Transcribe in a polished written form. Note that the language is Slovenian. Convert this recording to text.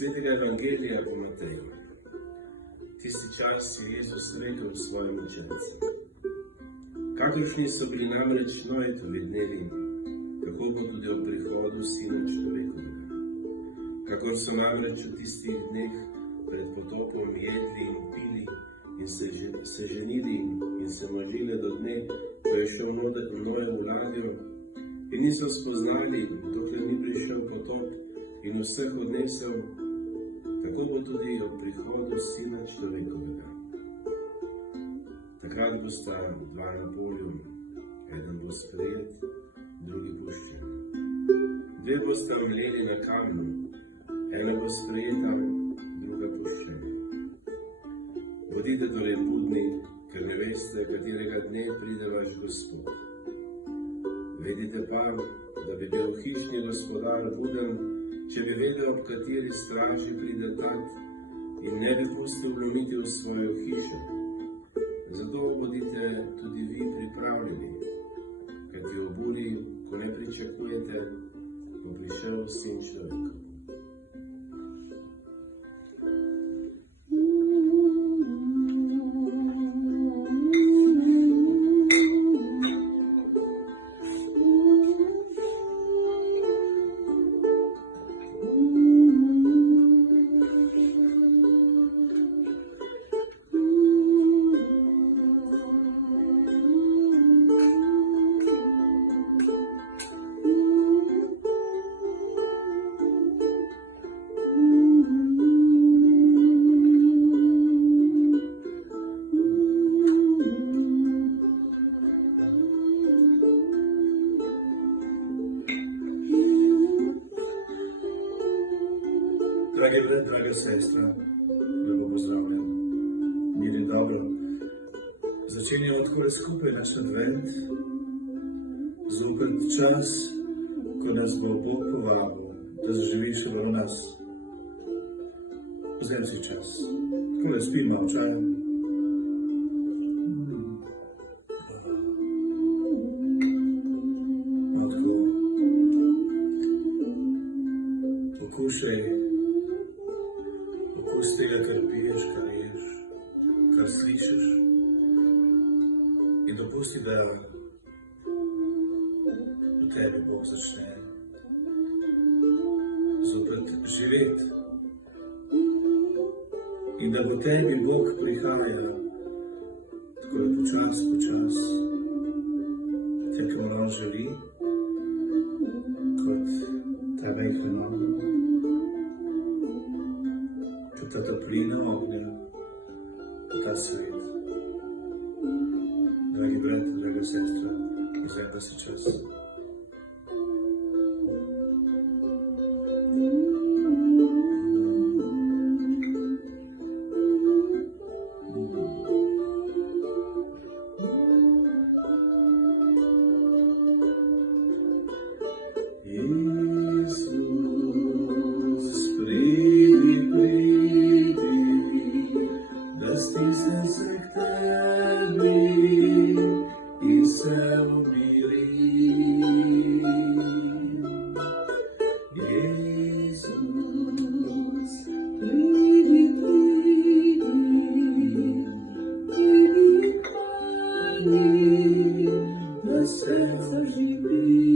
svetega Evangelija po Mateju. Tisti čas je Jezus rekel svojim učencem: kakršni so bili namreč Noetovi dnevi, tako bo tudi ob prihodu Sina človekovega. Kakor so namreč v tistih dneh pred potopom jedli in pili in se ženili in se množili do dne, ko je šel Noe v ladjo, in niso spoznali, dokler ni prišel potop in vseh odnesel, tako bo tudi ob prihodu Sina človekovega. Takrat bosta dva na polju, eden bo sprejet, drugi puščen. Dve bosta mleli na kamnu, ena bo sprejeta, druga puščena. Bodite torej budni, ker ne veste, katerega dne pride vaš Gospod. Vedite pa, da bi bil hišni gospodar buden, če bi vedel, ob kateri straži pride tat in ne bi pustil vlomiti v svojo hišo. Zato bodite tudi vi pripravljeni, kajti ob uri, ko ne pričakujete, bo prišel Sin človekov. Dragi brat, draga sestra, lepo pozdravljam. Mir je dobro. Začenjamo takole skupaj naš advent, zopet čas, ko nas bo Bog povabil, da zaživi še v nas. Vzem si čas. Takole spim malo čaja. Tako. Pokušaj okus tega, kar piješ, kar ješ, kar slišiš, in dopusti, da v tebi Bog začne zopet živeti in da v tebi Bog prihaja tako počas, tako on želi, kot ta majhen ogenj, kot ta toplina ognja, v ta svet. Dragi brat, draga sestra, vzemi si čas. Serca živi.